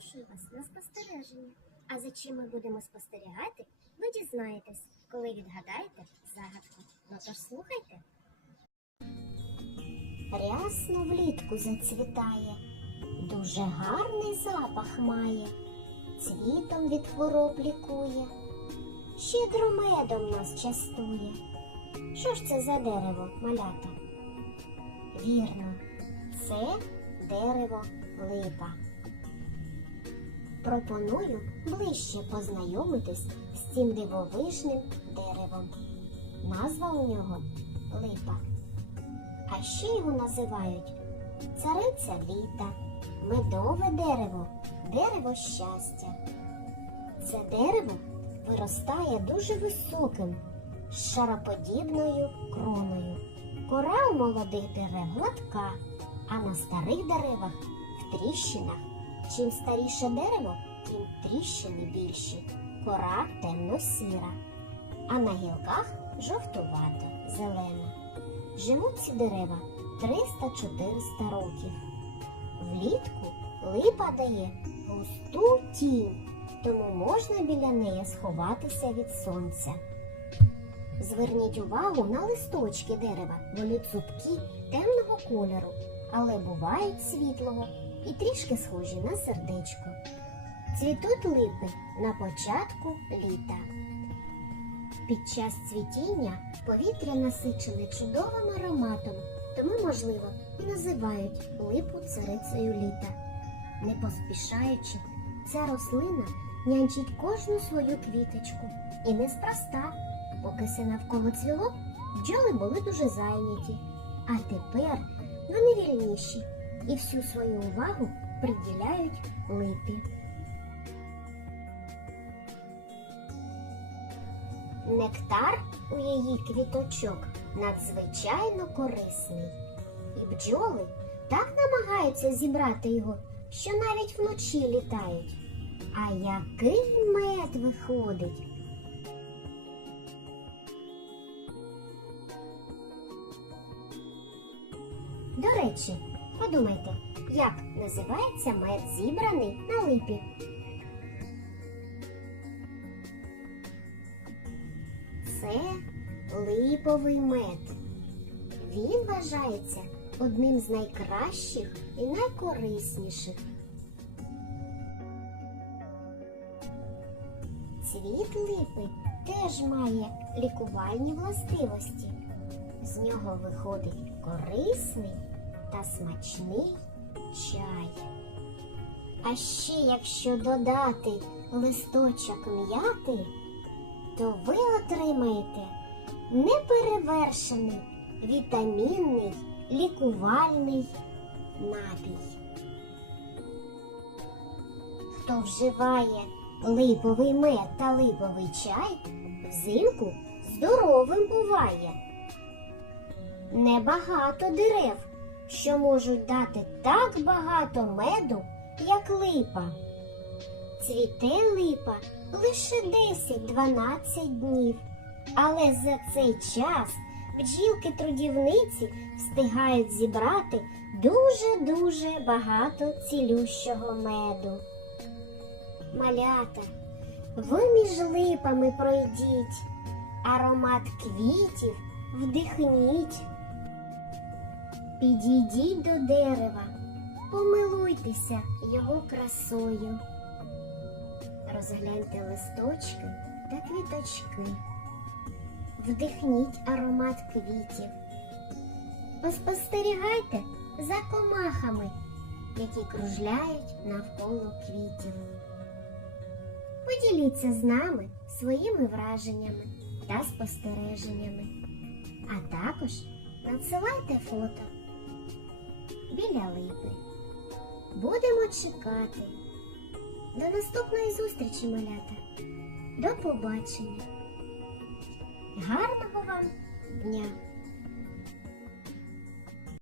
запрошую вас на спостереження. А за чим ми будемо спостерігати, ви дізнаєтесь, коли відгадаєте загадку. Ну тож слухайте. Рясно влітку зацвітає, дуже гарний запах має, цвітом від хвороб лікує, щедро медом нас частує. Що ж це за дерево, малята? Вірно, це дерево липа. Пропоную ближче познайомитись з цим дивовижним деревом. Назва у нього липа. А ще його називають цариця літа, медове дерево, дерево щастя. Це дерево виростає дуже високим, шароподібною кроною. Кора у молодих дерев гладка, а на старих деревах в тріщинах. Чим старіше дерево, тим тріщини більші. Кора темно-сіра, а на гілках жовтувато, зелена. Живуть ці дерева 300-400 років. Влітку липа дає густу тінь, тому можна біля неї сховатися від сонця. Зверніть увагу на листочки дерева. Вони цупкі темного кольору, але бувають світлого і трішки схожі на сердечко. Цвітуть липи на початку літа. Під час цвітіння повітря насичене чудовим ароматом, тому, можливо, і називають липу царицею літа. Не поспішаючи, ця рослина нянчить кожну свою квіточку. І неспроста, поки все навколо цвіло, бджоли були дуже зайняті. А тепер вони вільніші і всю свою увагу приділяють липі. Нектар у її квіточок надзвичайно корисний. І бджоли так намагаються зібрати його, що навіть вночі літають. А який мед виходить? Речі, подумайте, як називається мед зібраний на липі? Це липовий мед. Він вважається одним з найкращих і найкорисніших. Цвіт липи теж має лікувальні властивості. З нього виходить корисний та смачний чай. А ще якщо додати листочок м'яти, то ви отримаєте неперевершений вітамінний лікувальний напій. Хто вживає липовий мед та липовий чай, взимку здоровим буває. Небагато дерев, що можуть дати так багато меду, як липа. Цвіте липа лише 10-12 днів, але за цей час бджілки-трудівниці встигають зібрати дуже-дуже багато цілющого меду. Малята, ви між липами пройдіть, аромат квітів вдихніть. Підійдіть до дерева, помилуйтеся його красою. Розгляньте листочки та квіточки. Вдихніть аромат квітів. Поспостерігайте за комахами, які кружляють навколо квітів. Поділіться з нами своїми враженнями та спостереженнями, а також надсилайте фото біля липи. Будемо чекати. До наступної зустрічі, малята. До побачення. Гарного вам дня!